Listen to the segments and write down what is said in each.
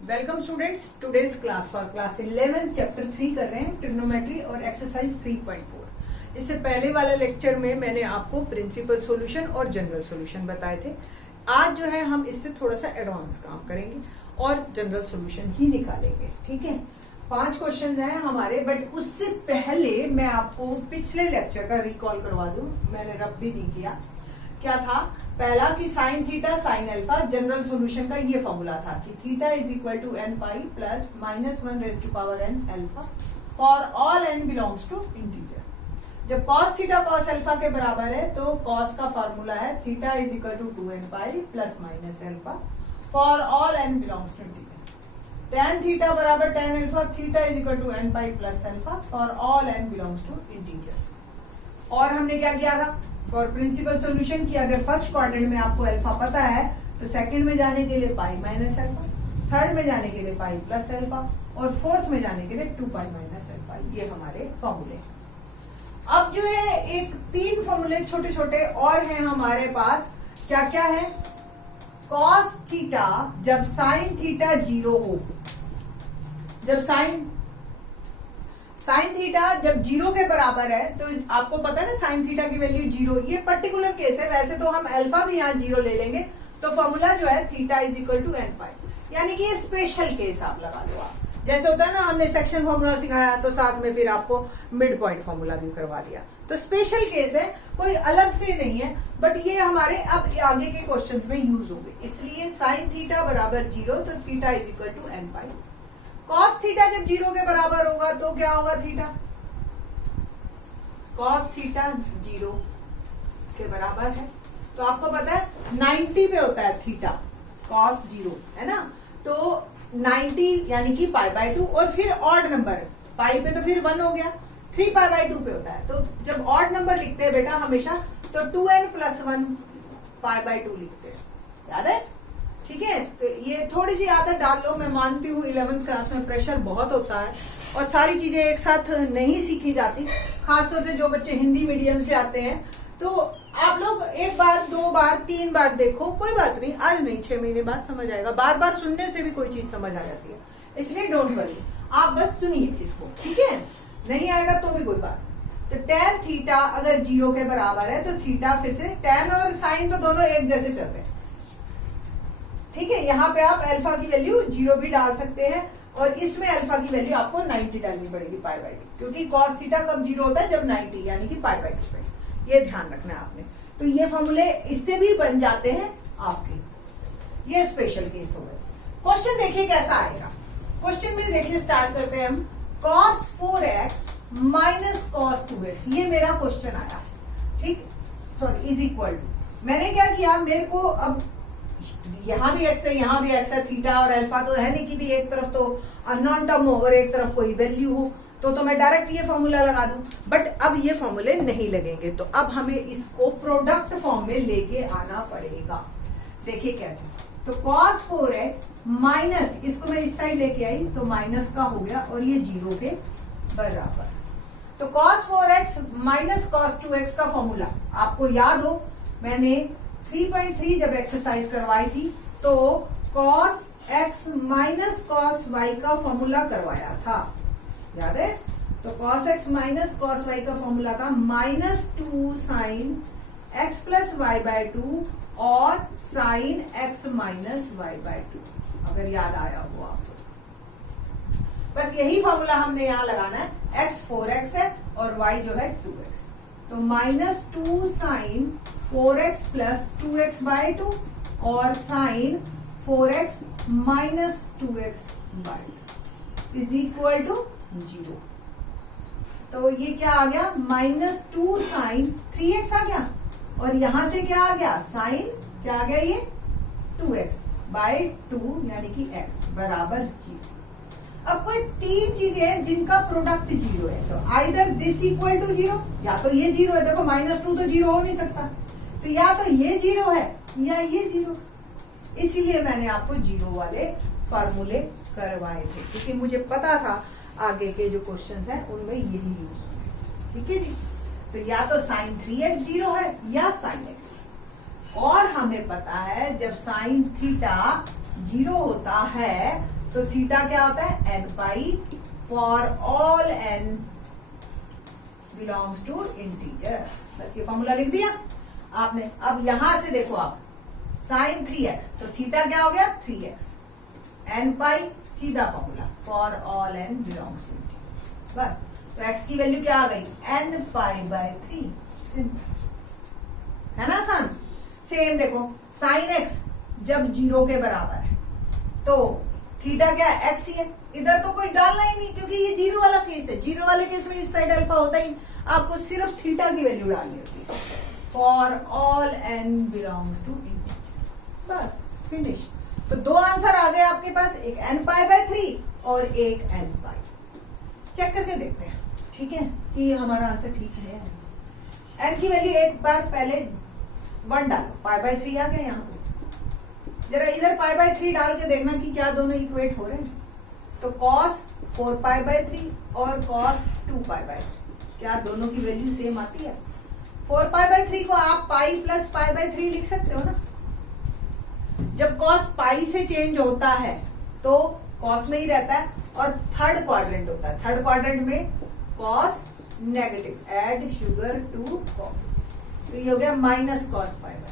Welcome students, today's class for class 11 chapter 3 कर रहे हैं ट्रिग्नोमेट्री और एक्सरसाइज 3.4। इससे पहले वाले लेक्चर में मैंने आपको प्रिंसिपल सॉल्यूशन और जनरल सॉल्यूशन बताए थे। आज जो है हम इससे थोड़ा सा एडवांस काम करेंगे और जनरल सॉल्यूशन ही निकालेंगे। ठीक है, 5 क्वेश्चंस हैं हमारे, बट उससे पहले मैं आपको पिछले लेक्चर का रिकॉल करवा दूं। मैंने रब भी नहीं किया। क्या था? पहला कि sine theta sine alpha, general solution का ये फॉर्मूला था कि theta is equal to n pi plus -1 raise to power n alpha for all n belongs to integer. जब cos थीटा cos अल्फा के बराबर है तो cos का फॉर्मूला है theta is equal to 2n pi plus minus alpha for all n belongs to integer. tan theta बराबर tan alpha, theta is equal to n pi plus alpha for all n belongs to integers. और हमने क्या किया था for principal solution की? अगर first quadrant में आपको अल्फा पता है तो सेकंड में जाने के लिए पाई माइनस अल्फा, थर्ड में जाने के लिए पाई प्लस अल्फा और फोर्थ में जाने के लिए 2 पाई माइनस अल्फा। ये हमारे फॉर्मूले। अब जो है एक 3 फॉर्मूले छोटे छोटे और हैं हमारे पास। क्या क्या है? कॉस थीटा जब साइन थीटा 0 हो, जब साइन थीटा जब 0 के बराबर है तो आपको पता है ना साइन थीटा की वैल्यू 0। ये पर्टिकुलर केस है, वैसे तो हम अल्फा भी यहाँ 0 ले लेंगे तो फॉर्मूला जो है theta is equal to n pi, यानी कि ये स्पेशल केस आप लगा लो। आप जैसे होता है ना, हमने सेक्शन फॉर्मूला सिखाया तो साथ में फिर आपको मिड पॉइंट फॉर्मूला भी करवा दिया। तो स्पेशल केस है, कोई अलग से नहीं है, बट ये हमारे अब आगे के क्वेश्चंस में यूज होंगे। इसलिए साइन थीटा बराबर 0 तो theta is equal to n pi. Cos theta जब 0 के बराबर होगा तो क्या होगा? थीटा कॉस थीटा 0 के बराबर है तो आपको पता है 90 पे होता है थीटा कॉस 0, है ना? तो 90 यानी कि पाई बाय 2 और फिर ऑड नंबर पाई पे तो फिर 1 हो गया, 3 पाई बाय 2 पे होता है। तो जब ऑड नंबर लिखते हैं बेटा हमेशा तो 2n प्लस 1 पाई बाय 2 लिखते हैं, याद है? ठीक है, तो ये थोड़ी सी आदत डाल लो। मैं मानती हूँ 11th क्लास में प्रेशर बहुत होता है और सारी चीजें एक साथ नहीं सीखी जाती, खासतौर से जो बच्चे हिंदी मीडियम से आते हैं। तो आप लोग 1 बार 2 बार 3 बार देखो, कोई बात नहीं, आज नहीं 6 महीने बाद समझ आएगा। बार बार सुनने से भी कोई चीज समझ आ जाती है, इसलिए डोंट वरी, आप बस सुनिए इसको। ठीक है, नहीं आएगा तो भी कोई बात। तो tan थीटा अगर 0 के बराबर है तो थीटा फिर से tan और साइन तो दोनों एक जैसे चलते हैं। ठीक है, यहाँ पे आप अल्फा की वैल्यू 0 भी डाल सकते हैं और इसमें अल्फा की वैल्यू आपको 90 डालनी पड़ेगी पाई बाय 2, क्योंकि cos थीटा कब 0 होता है? जब 90 यानी कि पाई बाय 2 पे। ये ध्यान रखना है आपने। तो ये फॉर्मूले इससे भी बन जाते हैं आपके। ये स्पेशल केस हो गए। क्वेश्चन देखिए कैसा आएगा। क्वेश्चन में देखिए, स्टार्ट करते हैं हम। cos 4x minus cos 2x, ये मेरा क्वेश्चन आया। ठीक, सॉरी, इज इक्वल टू, मैंने क्या किया, मेरे को अब यहाँ भी x है यहाँ भी x है, थीटा और अल्फा तो है नहीं कि भी एक तरफ तो अननोन टर्म हो और एक तरफ कोई वैल्यू हो, तो मैं डायरेक्ट ये फॉर्मूला लगा दूं। बट अब ये फॉर्मूले नहीं लगेंगे, तो अब हमें इसको प्रोडक्ट फॉर्म में लेके आना पड़ेगा। देखिए कैसे। तो cos 4x माइनस, इसको मैं इस साइड लेके आई तो माइनस का हो गया और ये 0 के बराबर। तो cos 4x minus cos 2x का फॉर्मूला आपको याद हो, मैंने 3.3 जब एक्सरसाइज करवाई थी तो cos x minus cos y का फॉर्मूला करवाया था, याद है? तो cos x minus cos y का फॉर्मूला था -2 sin x plus y by 2 और sin x minus y by 2, अगर याद आया हो आपको। बस यही फॉर्मूला हमने यहाँ लगाना है। x 4x है और y जो है 2x, तो -2 sin 4x plus 2x by 2 और sine 4x minus 2x by 2 is equal to 0। तो ये क्या आ गया? -2 साइन 3x आ गया और यहां से क्या आ गया? साइन क्या आ गया? ये 2x बाय 2 यानी कि x बराबर 0। अब कोई 3 चीजें हैं जिनका प्रोडक्ट 0 है, तो आइदर दिस इक्वल टू 0, या तो ये 0 है। देखो -2 तो 0 हो नहीं सकता, तो या तो ये 0 है या ये 0। इसीलिए मैंने आपको 0 वाले फॉर्मूले करवाए थे, क्योंकि मुझे पता था आगे के जो क्वेश्चंस हैं उनमें यही यूज होंगे। ठीक है जी, तो या तो sin 3x 0 है या sin x। और हमें पता है जब sin थीटा 0 होता है तो थीटा क्या होता है n pi for all n belongs to integer. बस ये फॉर्मूला लिख दिया आपने। अब यहां से देखो आप साइन 3x, तो थीटा क्या हो गया 3x, n पाई सीधा formula for all n belongs to integer. बस, तो x की वैल्यू क्या आ गई n पाई बाय 3, सिंपल है ना आसान। सेम देखो साइन x जब 0 के बराबर है तो थीटा क्या है x ही है, इधर तो कोई डालना ही नहीं क्योंकि ये 0 वाला केस है। 0 वाले केस में इस साइड अल्फा होता ही, आपको सिर्फ थीटा की वैल्यू डालनी होती है for all n belongs to integer. बस फिनिश। तो दो आंसर आ गए आपके पास, एक n पाई बाय 3 और एक n पाई। चेक करके देखते हैं ठीक है कि हमारा आंसर ठीक है। n की वैल्यू एक बार पहले 1 डालो, पाई बाय 3 आ गया यहाँ पे। जरा इधर पाई बाय 3 डाल के देखना कि क्या दोनों इक्वेट हो रहे हैं। तो cos 4 पाई बाय 3 और cos 2 पाई बाय 3, क्या दोनों की वैल्यू सेम आती है? 4 पाई बाय 3 को आप पाई प्लस पाई बाय 3 लिख सकते हो ना। जब cos पाई से चेंज होता है तो cos में ही रहता है और थर्ड क्वाड्रेंट होता है। थर्ड क्वाड्रेंट में cos negative, add sugar to coffee, तो ये हो गया minus cos pi by.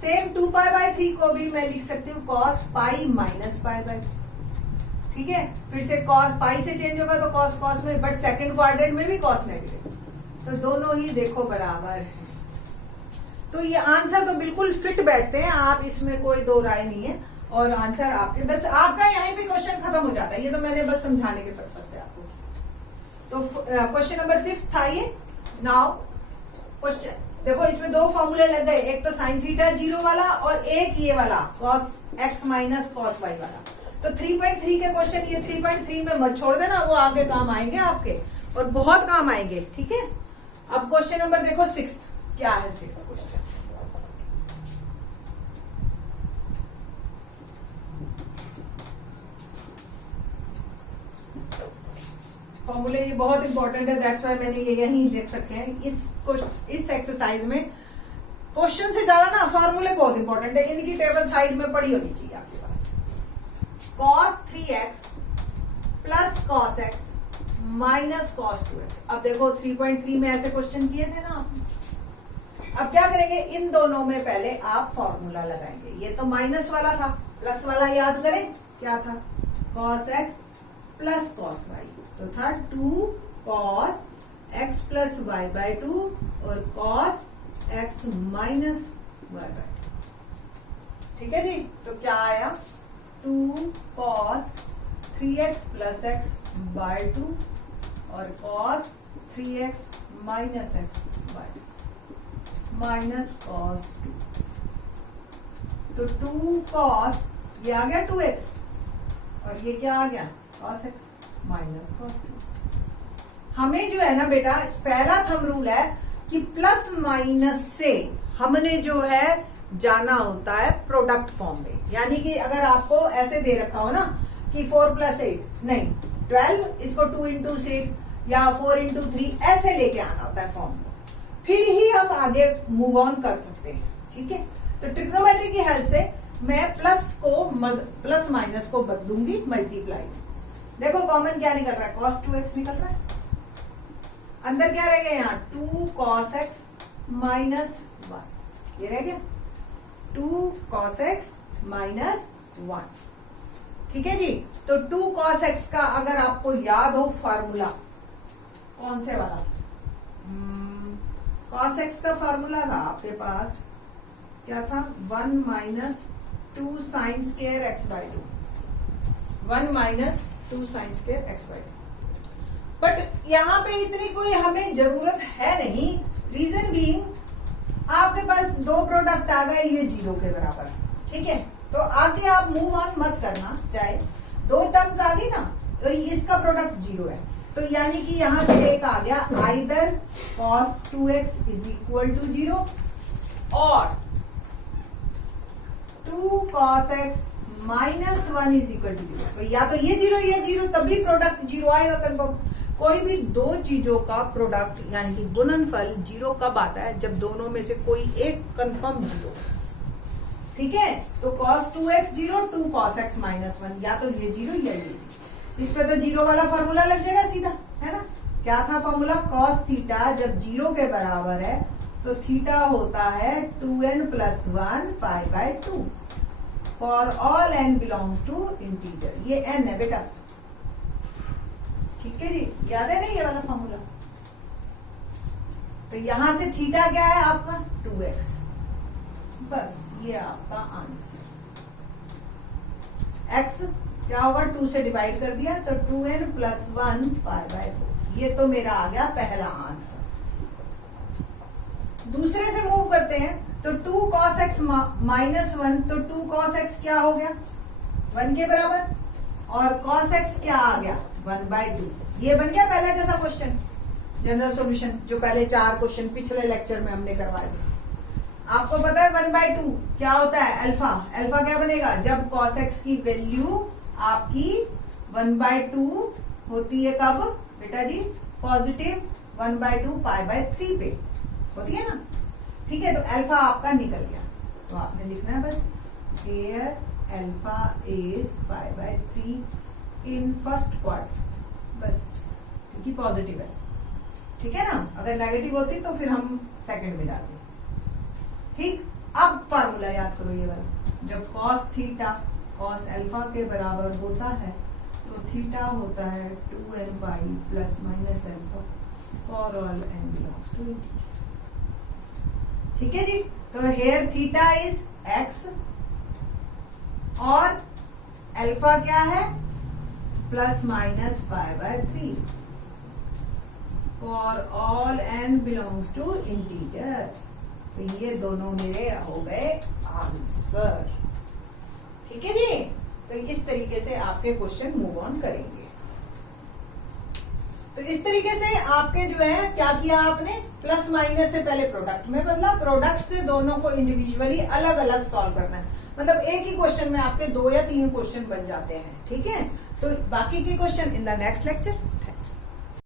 Same 2 pi by 3 को भी मैं लिख सकती हूँ cos pi minus pi by, ठीक है। फिर से cos पाई से चेंज होगा तो cos cos में, बट सेकंड क्वाड्रेंट में भी cos नेगेटिव, तो दोनों ही देखो बराबर है। तो ये आंसर तो बिल्कुल फिट बैठते हैं, आप इसमें कोई दो राय नहीं है। और आंसर आपके, बस आपका यहीं पे क्वेश्चन खत्म हो जाता है। ये तो मैंने बस समझाने के पर्पज से आपको। तो क्वेश्चन नंबर 5 था ये। नाउ क्वेश्चन देखो, इसमें दो फॉर्मूले लग गए, एक तो साइन थीटा 0 वाला और एक ये वाला cos x minus cos y वाला। तो 3.3 के क्वेश्चन ये 3.3 में मत छोड़ देना, वो आगे काम आएंगे आपके और बहुत काम आएंगे, ठीक है। अब क्वेश्चन नंबर देखो 6, क्या है 6 क्वेश्चन। फॉर्मूले ये बहुत इंपॉर्टेंट है, दैट्स व्हाई मैंने ये यहीं लिख रखे हैं। इस एक्सरसाइज में क्वेश्चन से ज्यादा ना फॉर्मूले बहुत इंपॉर्टेंट है। इनकी टेबल साइड में पड़ी होनी चाहिए आपके पास। cos 3x plus cos x minus cos 2x। अब देखो 3.3 में ऐसे क्वेश्चन किए थे ना आपने। अब क्या करेंगे, इन दोनों में पहले आप फॉर्मूला लगाएंगे। ये तो माइनस वाला था, प्लस वाला याद करें क्या था, cos x plus cos y, तो था 2 cos x plus y by 2 और cos x minus y by 2, ठीक है जी। तो क्या आया 2 cos 3x plus x by 2 और cos 3x minus x by 2 minus cos 2x। तो 2 cos, ये आ गया 2x और ये क्या आ गया cos x minus cos 2x। हमें जो है ना बेटा, पहला थंब रूल है कि प्लस माइनस से हमने जो है जाना होता है प्रोडक्ट फॉर्म में। यानी कि अगर आपको ऐसे दे रखा हो ना कि 4 + 8 नहीं 12, इसको 2 × 6 या 4 × 3 ऐसे लेके आना होता है फॉर्म को, फिर ही हम आगे मूव ऑन कर सकते हैं, ठीक है। तो ट्रिग्नोमेट्री की हेल्प से मैं प्लस माइनस को बदलूंगी मल्टीप्लाई। देखो कॉमन क्या निकल रहा है, cos 2x निकल रहा है। अंदर क्या रह गया यहाँ 2 cos x माइनस 1, ये रह गया 2 cos x माइनस 1, ठीक है जी। तो 2 cos x का अगर आपको याद हो फार्मूला, कौन से वाला, cos x का फार्मूला था आपके पास, क्या था 1 minus 2 sine square x by 2, 1 minus 2 sine square x by 2। But यहाँ पे इतनी कोई हमें जरूरत है नहीं। रीजन बीइंग आपके पास दो प्रोडक्ट आ गए, ये 0 के बराबर, ठीक है। तो आगे आप मूव ऑन मत करना, चाहे दो टर्म्स आ गई ना और इसका प्रोडक्ट 0 है, तो यानी कि यहाँ से एक आ गया आइदर cos 2x = 0 और 2 cos x माइनस 1 = 0। या तो ये 0 या 0, तभी प्रोडक्ट 0 आएगा कंफर्म। कोई भी दो चीजों का प्रोडक्ट यानी कि गुणनफल 0 कब आता है, जब दोनों में से कोई एक कंफर्म 0, ठीक है, तो cos 2x 0 2 cos x minus 1, या तो ये 0 या ये 0। इस पे तो 0 वाला फॉर्मूला लग जाएगा सीधा, है ना। क्या था फॉर्मूला? cos थीटा जब 0 के बराबर है तो थीटा होता है 2n + 1 π/2 for all n belongs to integer. ये n है बेटा, ठीक है जी, याद है ना ये वाला फॉर्मूला। तो यहां से थीटा क्या है आपका? 2x। बस ये आपका आंसर। x क्या होगा? 2 से डिवाइड कर दिया तो 2n + 1 π/4। ये तो मेरा आ गया पहला आंसर। दूसरे से मूव करते हैं तो 2 cos x माइनस 1, तो 2 cos x क्या हो गया? 1 के बराबर, और cos x क्या आ गया? 1/2। ये बन गया पहला जैसा क्वेश्चन, जनरल सॉल्यूशन, जो पहले 4 क्वेश्चन पिछले लेक्चर में हमने करवा दिए। आपको पता है 1/2 क्या होता है? अल्फा। अल्फा क्या बनेगा? जब cos x की वैल्यू आपकी 1/2 होती है, कब बेटा जी? पॉजिटिव 1/2 π/3 पे होती है ना, ठीक है। तो अल्फा आपका निकल गया, तो आपने लिखना है बस here alpha is π/3 in first क्वार्टर, बस, क्योंकि पॉजिटिव है, ठीक है ना। अगर नेगेटिव होती तो फिर हम सेकंड में जाते, ठीक। अब फार्मूला याद करो ये वाला, जब cos थीटा cos अल्फा के बराबर होता है तो थीटा होता है 2n π ± alpha for all n belongs to integer, ठीक है जी। तो हेयर थीटा इज x और अल्फा क्या है? ± π/3 for all n belongs to integer. तो ये दोनों मेरे हो गए आंसर, ठीक है जी। तो इस तरीके से आपके क्वेश्चन मूव ऑन करेंगे। तो इस तरीके से आपके जो है क्या किया आपने? प्लस माइनस से पहले प्रोडक्ट में बदला, प्रोडक्ट से दोनों को इंडिविजुअली अलग अलग सॉल्व करना है। मतलब एक ही क्वेश्चन में आपके 2 या 3 क्वेश्चन बन जाते हैं, ठीक है। तो बाकी के question in the next lecture.